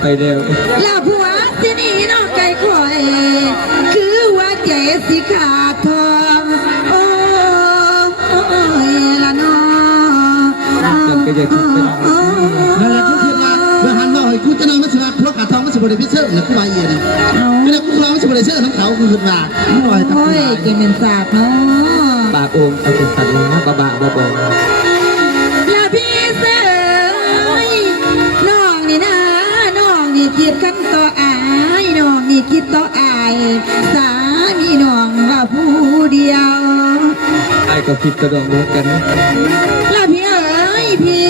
ไปเร็วลาผัวสินี่น้องไก่ข่อยคือว่าใจสิขาดทองโอ้ยละน้องจำก็จะคิดเป็นนั่นแหละทุกทีว่าเมื่อหันมาให้กูจะนอนมาสิว่าพวกกาทองมาสิบริพิเศษหรือกูมาเย็นไม่ได้กูร้องมาสิบริเศษทั้งเขาคือขึ้นมาไม่ไหวตัโอ้ยกินเป็นศาสตร์เนาะปากโอมเอาเป็นสัตว์นะบ้าบ้าบ้าลาพี่เสือน้องนี่นะน้องนี่คิดกันต่ออายน้องนี่คิดต่ออายสามีน้องว่าผู้เดียวไอ้ก็คิดกระดองเหมือนกันลาพี่เอ๋ยพี่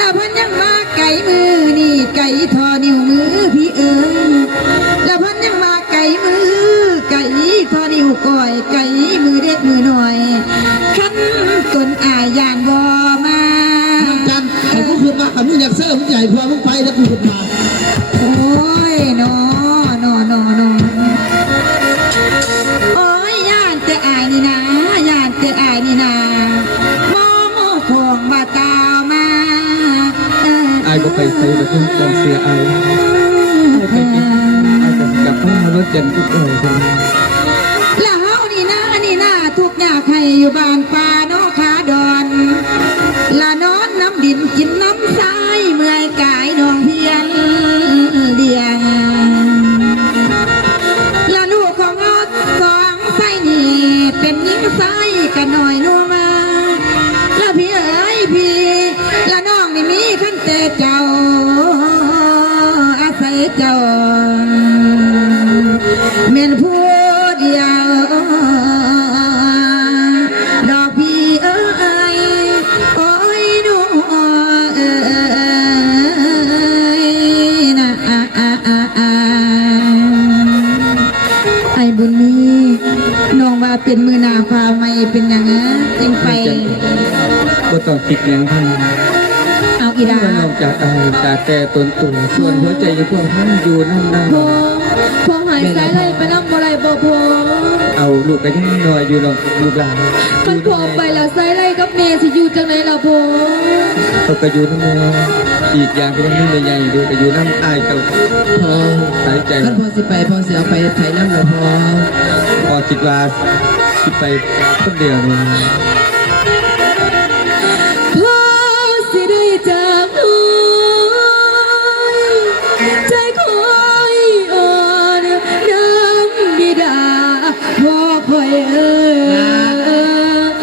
ลาพันยังมาไก่มือนี่ไก่ทอนิ้วมือพี่เอ๋ยลาพันยังมาไก่มือไก่ทอนิ้วก้อยไก่มือเด็กมือหน่อยขันตนอายยานบ่มาจันไอ้กูขึ้นมาขันมึงอยากเสื้อมึงใหญ่พอมึงไปแล้วกูขึ้นมาโอ้ยนอนโอ้ยย่านแต่อายนี่นะย่านแต่อายนี่นะมองของมาตาวมาไอ้ก็ไปใส่แบบนี้จำเสียไอ้ไปกินไอ้ก็กลับมารถเจนทุกคนแล้วเฮานี่นะทุกอยากให้อยู่บ้านป่าเนาะขาดอนละนอนน้ำดินกินน้ำทรายเมื่อยกายน้องเพียงเดียงละลูกของเราสองไส้นี่เป็นหญิงไส้กันหน่อยนัวมาละพี่เอ๋ยพี่ละน้องนี่มีขั้นแต่เจ้าอาศัยเจ้าเม่นผู้เดียวดอกพี่เอ๋ยโอ้ยหนูเอ๋ยนะไอ้บุญมีน้องว่าเป็นมือหนาพาไม่เป็นอย่างนั้นจริงไปก็ต้องคิดอย่างท่านเอาอีดานอกจากจากแต่ตนตุ่มส่วนหัวใจยังพวกท่านอยู่นั่นนั่นพอหายสายเลยไปนั่งบ่ไรบ่พอเอาลูกก็ยังน้อยอยู่หรอกลูกหลานมันพอไปแล้วสายเลยกับเมย์สิอยู่จังไหนล่ะพ่อเขาก็อยู่นั่นเองอีกอย่างก็ยังไม่ใหญ่ดูแต่อยู่น้ำอายเขาพอสายใจท่านพอสิไปพอสิเอาไปไถน้ำหรอพอคิดว่าสิไปคนเดียวนี่พ่อสิได้จากน้อยใจคอยอ่อนน้ำบิดาพ่อคอย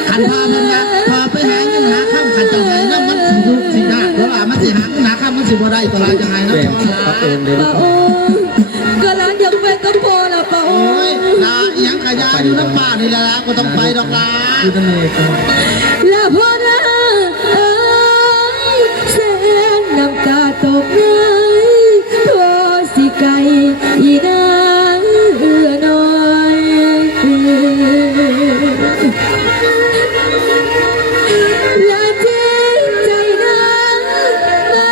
ขันพามันนะพาไปหาเงินหาข้ามขันจังไงน้ำมันสิทุกสิได้เพราะว่ามันสิหาข้ามมันสิบ่ได้ตัวไรจังไงนะป้าโอนเลยนะก็ร้านอยากไปกับพ่อละป้าโอ้ยลายังขยายอยู่น้ำป่านี่แหละก็ต้องไปดอกลาอยู่นั่นเองละพ่อนะแสนน้ำตาตกไหลโทสิไกอีนางน้อยละเจ็บใจนะมา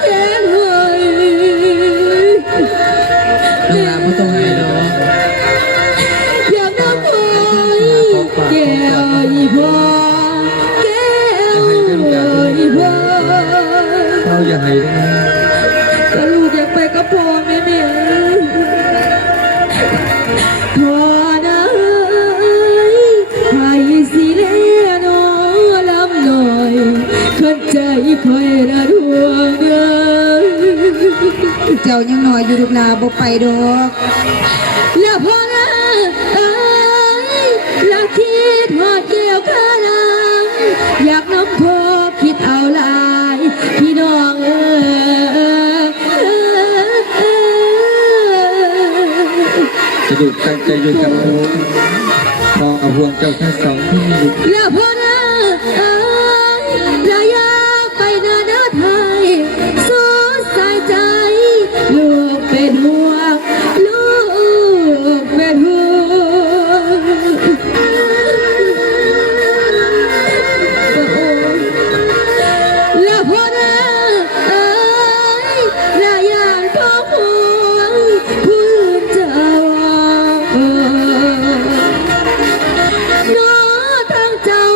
แค่หอยน้ำลาไม่ต้องให้ดอกอยากน้ำหอยแก้วอีพ่อแก้วอีพ่อเขาอยากให้ได้ก็ลูกอยากไปกับพ่อแม่พ่อนะให้สิเลนอลำหน่อยขันใจคอยระดวงเด้อเจ้ายังหน่อยอยู่ลูกนาบ่ไปดอกแล้วพ่อนะละคิดหอดเกี่ยวข้านังอยากน้ำพ่อคิดเอาลายพี่น้องจะดูตั้งใจอยู่กับลูกพอเอาห่วงเจ้าแค่สองที่ลูกแล้วพ่อนะระยะไปนาเดินไทยสูดสายใจลูกเป็นห่วงลูกเป็นห่วงแล้วพ่อนะระยะพ่อห่วงพื้นเจ้าน้อทั้งเจ้า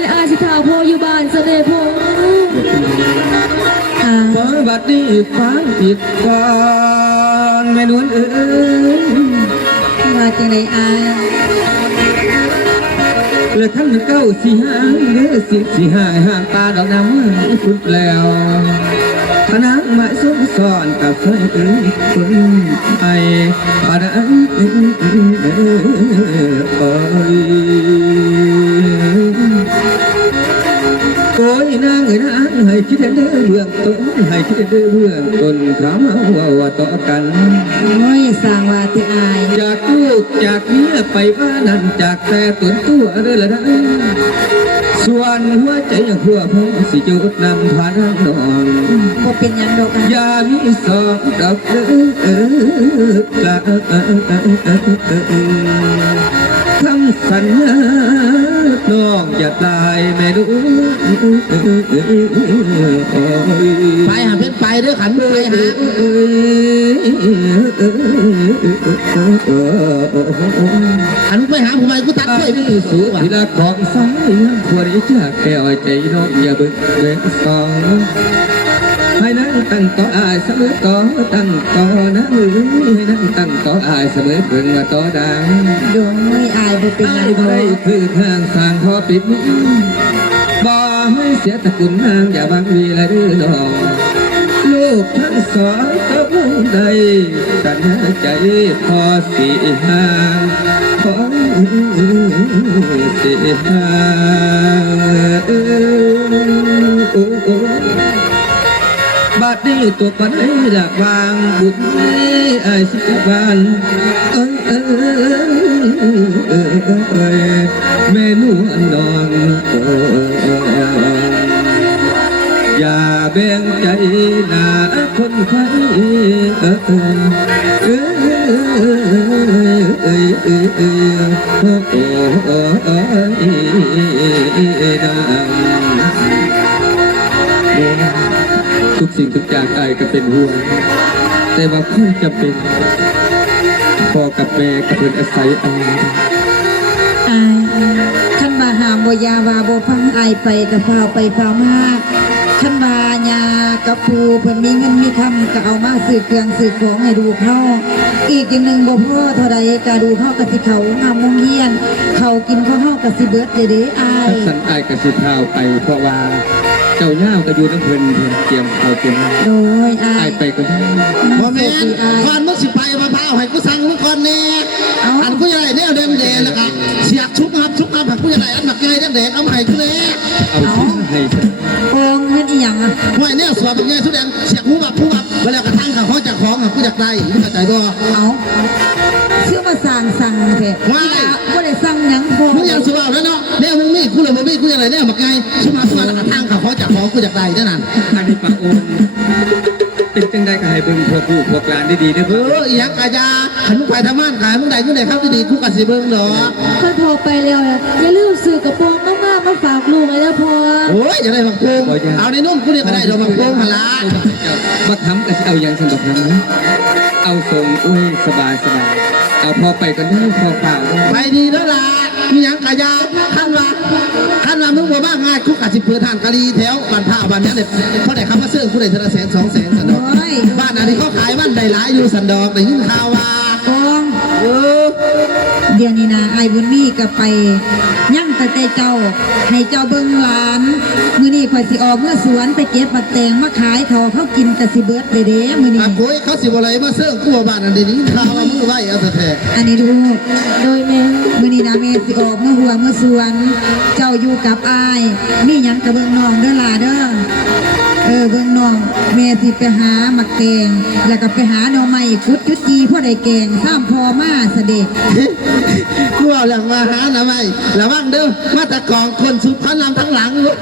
และอาสิทาโพอยู่บ้านเสด็จพง ขอบัดนี้ฟังอีกก่อนแม่นวลเอ๋ย ว่าจังไดอาย และท่านเก้าสี่ห้างหรือสี่ห้าห่างตาดอกน้ำพุดแล้วคณะมาสมสอนกับใครคนไอ้ปาดันโอ้ยนางเอ๋ยนางให้คิดเด้อเบื้องต้นให้คิดเด้อเบื้องต้นถามเอาว่าต่อกัน โอ้ยสร้างว่าที่อาย จากลูกจากเมียไปบ้านนั้นจากแต่ตัวเด้อละนะส่วนหัวใจอย่างหัวพงสิจุดนำพาน้ำนอง บ่เป็นหยังดอกอ่ะ ยามีสองดอกละคำสัญญาน้องอย่าตายแม่ดู ไปหาเพชรไปเด้อขันไปหาขันไปหาผมไปกูตัดไปไม่สูง ทีละของสายควรจะแก้วใจน้องอย่าเบิ่งเบิ่งสองให้นั่งตั้งต่ออายเสมอต่อตั้งต่อนะมือให้นั่งตั้งต่ออายเสมอเพิ่งมาต่อดัง ดวงมืออายบ่เป็นห อา ยัง ย ดอ ได้ ก คือทางสร้างพอปิดบ่ให้เสียตะกุนนางอย่าบังวีละดื้อน้องลูกทั้งสองก็มุ่งใดสัญญาใจพอสีห่างขอสีห่างบัดนี้ตัวปันให้หลักวางบุญไอ้สิบวันแม่นวลนองอย่าแบ่งใจหน้าคนไข้ทุกสิ่งทุกอย่างอายก็เป็นห่วงแต่ว่าเพื่อนจะเป็นพ่อกับแม่กับเพื่อนอาศัยอาย อายคันว่าหามบ่ยาว่าบ่ฟังอายไปก็ฟ้าวไปฟ้าวมาคันว่ายากับปู่เพิ่นมีเงินมีคำก็เอามาซื้อเครื่องซื้อของให้ดูเขาอีกอย่างหนึงบ่พอเท่าใดก็ดูเขาก็สิเขางามมงเฮียนเขากินของเฮาก็สิเบิดเด้อาย ถ้าสันอายกับสิพาวไปเพราะว่าเจ้าย่าวก็อยู่น้ำเพลินเตรียมเขาเตรียม โดยอา อาย ยไปก็ได้ พ่อแม่ก่อนมึงสิไปมาพาให้กูสั่งมึงก่อนแน่อันกูใหญ่เนี่ยแดงแดงแล้วก็เสียกชุบครับผักกูใหญ่อันหนักใหญ่แดงเอามาให้กูเลย เอาสิให้ฉัน โกงเฮ็ดอีหยังอ่ะ ไว้เนี่ยสวมแบบใหญ่ทุกแดงเสียกหูแบบเวลากระทั่งกับเขาจากของกูอยากได้มึงเข้าใจบ่ เอาเชื่อมาสั่งแท้บ่ได้สั่งหยังพอ มึงยังสวมแล้วเนาะเนี่ยมึงมีกูเลยมึงมีกูอย่างไรเนี่ยหมักไงชุบมาแล้วกระทั่งกับเขาจากของกูอยากได้นั่นน่ะ อันนี้ปะโอนเป็นจังได้ก็ให้เบิ่งพวกผู้พวกหลานดีๆเด้อ อีหยังกายาขันมึงไปทำงานขายมึงได้กูได้ครับดีกูกัดสิเบิ้งเหรอ ท่านพอไปแล้วอย่าลืมซื้อกระโปรงมากๆมาฝากลูกเลยนะพอ โอ้ยอย่าได้หมักโป่งเอาในนุ่มกูเนี่ยก็ได้ดอกหมักโป่งมาละ บักทำก็สิเอาอย่างสนุกนะเอาทรงอุ้ยสบายเอาพอไปก็ได้พอเปล่า ไปดีแล้วล่ะมีหยังกายาขั้นว่ามึงบ่บ้าง่ายกูกัดสิเผื่อทานกะลีแถวบ้านผ้าบ้านนี้เนี่ยเขาได้คำว่าเสื้อกูได้100,000 200,000สันดอก โอ้ย บ้านอันนี้เขาขายบ้านได้หลายอยู่สันดอกได้ยินข่าวว่า โกง เออ เดี๋ยวนี้นะไอ้บุญมีก็ไปยั่งแต่เจ้าให้เจ้าเบิ่งหลานมื้อนี้ข่อยสิออกเมื่อสวนไปเก็บบักแตงมาขายทอเขากินก็สิเบิดเด้มื้อนี้ อาโกยเขาสิบ่อะไรมาเสื้อกูว่าบ้านอันนี้ข่าวว่ามึงไว้เอาแต่แท้ อันนี้ดู โดยแม่ มื้อนี้นะแม่สิออกเมื่อหัวเมื่อสวน เจ้าอยู่กับอ้ายมีหยังก็เบิ่งน้องเด้อล่ะเด้อเบิ่งน้องแม่สิไปหามักแกงแล้วก็ไปหาหน่อไม้ขุดจุดจีพ่อได้แกงซ้ำพอมาเสด็จ กูเอาหลังมาหาหน่ะไม่ระวังเด้อมาตะกองคนสุดเขานำทั้งหลังลูก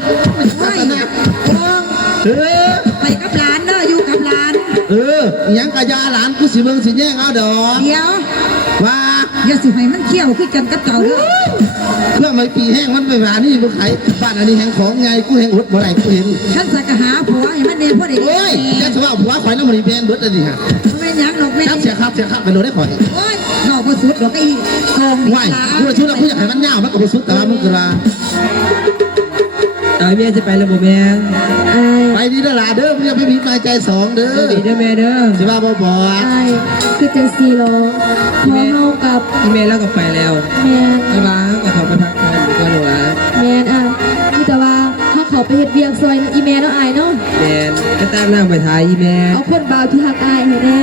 โอ้ยโกง เออ ไปกับหลานเด้ออยู่กับหลาน เอออิหยังกะยาหลานกูสิเบิ่งสิแย่งเอาดอก เดี๋ยว ว่า อย่าสิให้มันเขี้ยวคือกันกับเจ้าเด้อ เครื่องไม้ปีแห้งมันไปหวานนี่บ่ขายบ้านอันนี้แห้งของไงกูแห้งอดบ่ได้กูเห็น ฉันสักหาผัวให้มันเด้พ่อได้ โอ้ยแกจะว่าผัวข่อยน้ำมันแพนเบิดอันนี้ฮะ แม่นหยังดอกแม่ ครับเสียครับไปโดนได้ข่อย โอ้ยนอกบ่สุดดอกไอ้กอง ไหวกูจะชุดแล้วกูอยากให้มันยาวมันก็บ่สุดแต่ว่ามึงคือว่า เอาแม่จะไปแล้วบ่แม่ ไอ้ ไปดีละล่ะเด้อมึงอย่าไปมีใจใจสองเด้อ ดีเด้อแม่เด้อ สิว่าบ่บอก ไอ้คือจังซี่หรอพอเฮากับ อีแม่แล้วก็ไปแล้ว แม่น บ๊ายบายก็ขอไปพักผ่อนดีกว่าหนูละ แม่นอ่ะมีแต่ว่าเขาไปเฮ็ดเวียกซอยอีแม่เนาะอายเนาะ แม่ก็ตามนั่งไปทายอีแม่ เอาคนบ่าวที่ฮักอายให้แน่